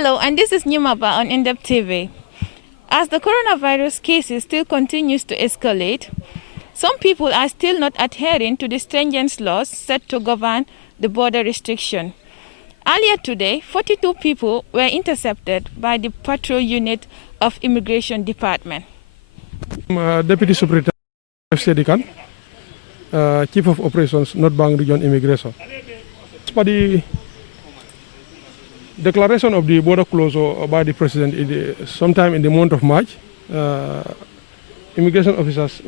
Hello, and this is Nyumaba on In-Depth TV. As the coronavirus cases still continues to escalate, some people are still not adhering to the stringent laws set to govern the border restriction. Earlier today, 42 people were intercepted by the patrol unit of Immigration Department. Deputy Superintendent Sedikan, Chief of Operations, North Bank Region Immigration. As per the declaration of the border closure by the President sometime in the month of March, immigration officers,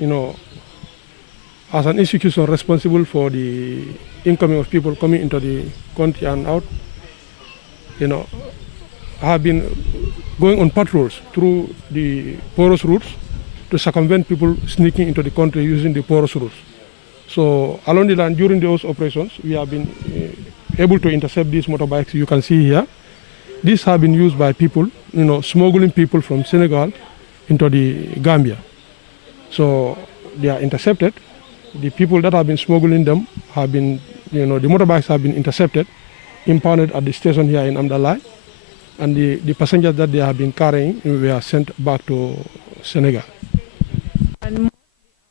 as an institution responsible for the incoming of people coming into the country and out, have been going on patrols through the porous routes to circumvent people sneaking into the country using the porous routes. So along the line, during those operations, we have been able to intercept these motorbikes you can see here. These have been used by people, smuggling people from Senegal into the Gambia. So they are intercepted. The people that have been smuggling them have been, the motorbikes have been intercepted, impounded at the station here in Amdalai, and the passengers that they have been carrying were sent back to Senegal. And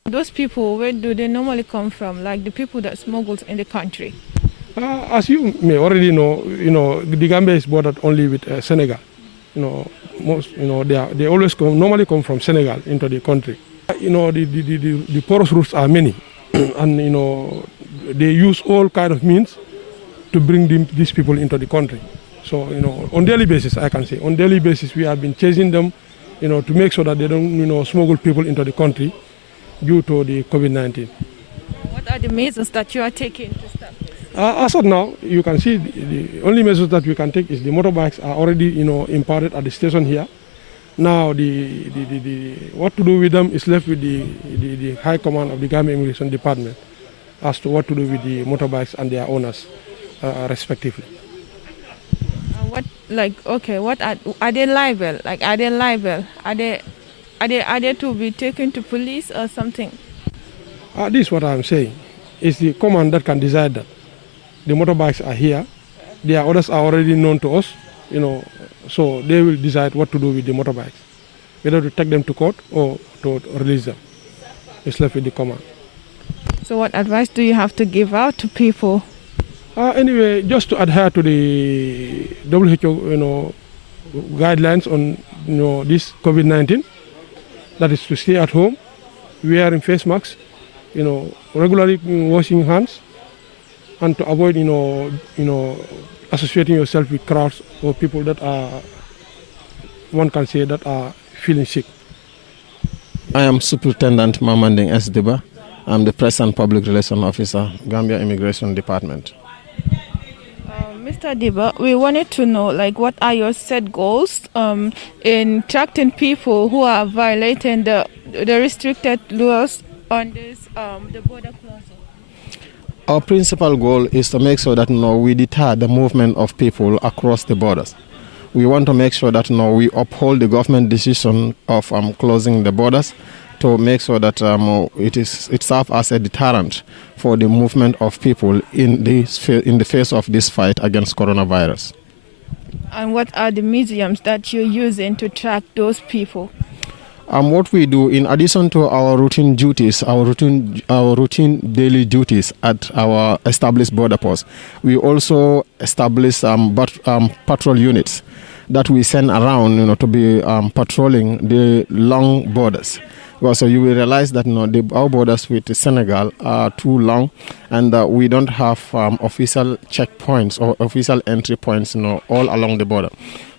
those people, where do they normally come from, like the people that smuggled in the country? As you may already know, the Gambia is bordered only with Senegal. They always normally come from Senegal into the country. The porous routes are many, and they use all kind of means to bring these people into the country. So on daily basis, I can say, on daily basis, we have been chasing them, to make sure that they don't, smuggle people into the country due to the COVID-19. What are the measures that you are taking to stop this? As of now, you can see the only measures that we can take is the motorbikes are already, impounded at the station here. Now, what to do with them is left with the High Command of the Gambia Immigration Department as to what to do with the motorbikes and their owners, respectively. What are they liable? Like, are they liable? Are they to be taken to police or something? This is what I'm saying. It's the command that can decide that. The motorbikes are here. Their orders are already known to us, so they will decide what to do with the motorbikes, whether to take them to court or to release them. It's left with the command. So what advice do you have to give out to people? Anyway, just to adhere to the WHO, guidelines on, this COVID-19, that is to stay at home, wearing face masks, regularly washing hands, and to avoid, associating yourself with crowds or people that are, one can say, that are feeling sick. I am Superintendent Mamanding S. Diba. I'm the Press and Public Relations Officer, Gambia Immigration Department. Mr. Diba, we wanted to know, what are your set goals in tracking people who are violating the restricted laws on this, the border closure? Our principal goal is to make sure that we deter the movement of people across the borders. We want to make sure that we uphold the government decision of closing the borders to make sure that it serves as a deterrent for the movement of people in the face of this fight against coronavirus. And what are the mediums that you're using to track those people? What we do, in addition to our routine duties, our routine daily duties at our established border posts, we also establish patrol units that we send around, to be patrolling the long borders. Well, so you will realize that our borders with Senegal are too long, and we don't have official checkpoints or official entry points, all along the border.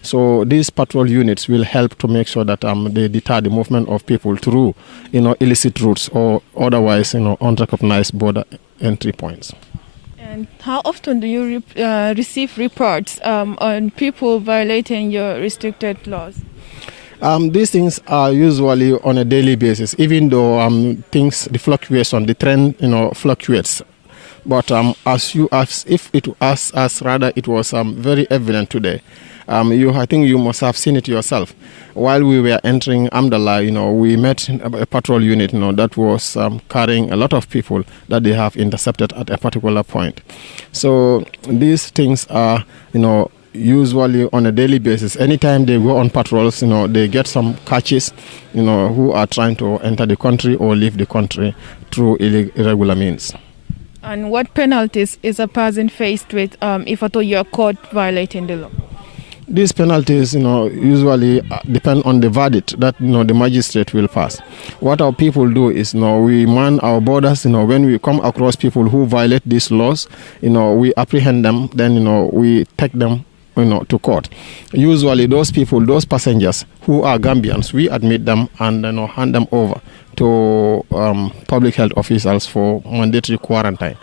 So these patrol units will help to make sure that they deter the movement of people through, illicit routes or otherwise, unrecognized border entry points. And how often do you receive reports on people violating your restricted laws? These things are usually on a daily basis, even though the fluctuation, the trend, fluctuates. But it was very evident today. I think you must have seen it yourself. While we were entering Amdala, we met a patrol unit, that was carrying a lot of people that they have intercepted at a particular point. So these things are, usually on a daily basis, anytime they go on patrols, they get some catches, who are trying to enter the country or leave the country through irregular means. And what penalties is a person faced with if at all you're caught violating the law? These penalties, usually depend on the verdict that, the magistrate will pass. What our people do is, we man our borders, when we come across people who violate these laws, we apprehend them, then, we take them, to court. Usually those people, those passengers who are Gambians, we admit them and, hand them over to public health officials for mandatory quarantine.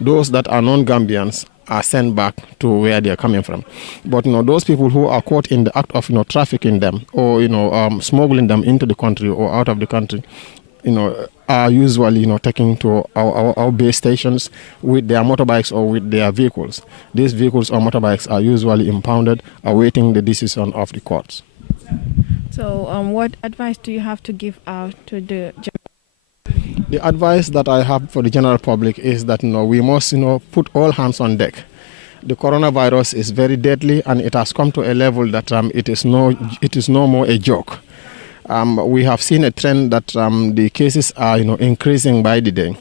Those that are non-Gambians are sent back to where they are coming from. But those people who are caught in the act of trafficking them or smuggling them into the country or out of the country, are usually taken to our base stations with their motorbikes or with their vehicles. These vehicles or motorbikes are usually impounded, awaiting the decision of the courts. So, what advice do you have to give out to the The advice that I have for the general public is that we must put all hands on deck. The coronavirus is very deadly, and it has come to a level that it is no more a joke. We have seen a trend that the cases are increasing by the day.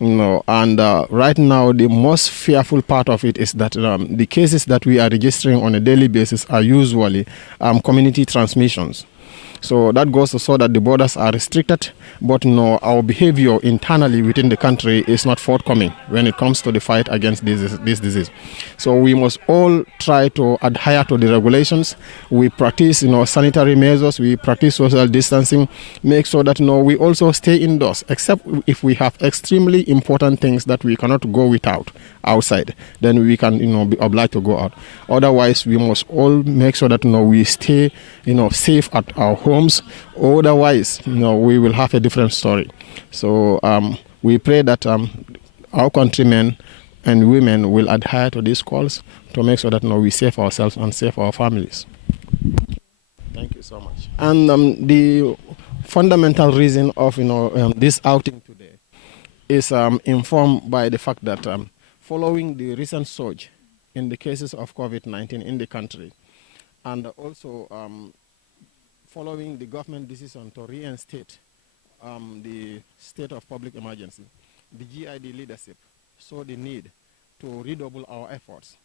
And right now the most fearful part of it is that the cases that we are registering on a daily basis are usually community transmissions. So that goes to show that the borders are restricted, but our behavior internally within the country is not forthcoming when it comes to the fight against this disease. So we must all try to adhere to the regulations. We practice sanitary measures, we practice social distancing, make sure that we also stay indoors, except if we have extremely important things that we cannot go without outside, then we can be obliged to go out. Otherwise, we must all make sure that we stay safe at our homes. Otherwise, we will have a different story. So we pray that our countrymen and women will adhere to these calls to make sure that we save ourselves and save our families. Thank you so much. And the fundamental reason of this outing today is informed by the fact that following the recent surge in the cases of COVID-19 in the country, and also following the government decision to reinstate the state of public emergency, the GID leadership saw the need to redouble our efforts,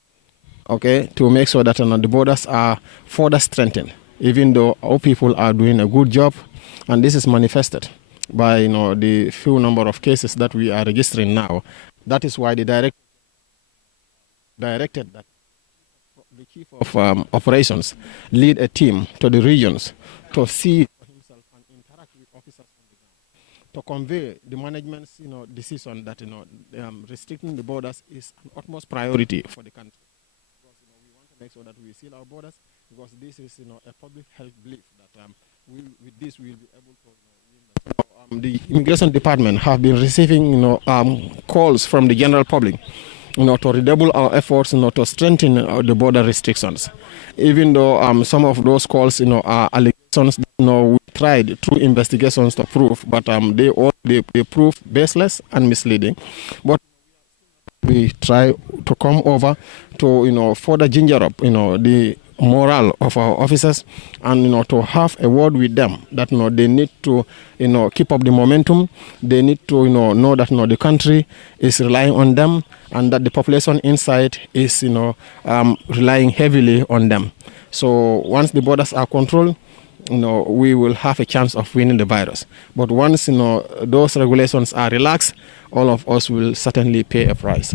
to make sure that the borders are further strengthened, even though our people are doing a good job, and this is manifested by the few number of cases that we are registering now. That is why the directed that the chief of operations lead a team to the regions to see for himself and interact with officers on the ground to convey the management's decision that restricting the borders is an utmost priority for the country, because we want to make sure that we seal our borders, because this is a public health belief that with this we will be able to win. The immigration department have been receiving calls from the general public to redouble our efforts to strengthen the border restrictions, even though some of those calls are allegations that we tried through investigations to prove, but they prove baseless and misleading. But we try to come over to further ginger up the morale of our officers, and to have a word with them that they need to keep up the momentum. They need to know that the country is relying on them, and that the population inside is relying heavily on them. So once the borders are controlled, we will have a chance of winning the virus. But once those regulations are relaxed, all of us will certainly pay a price.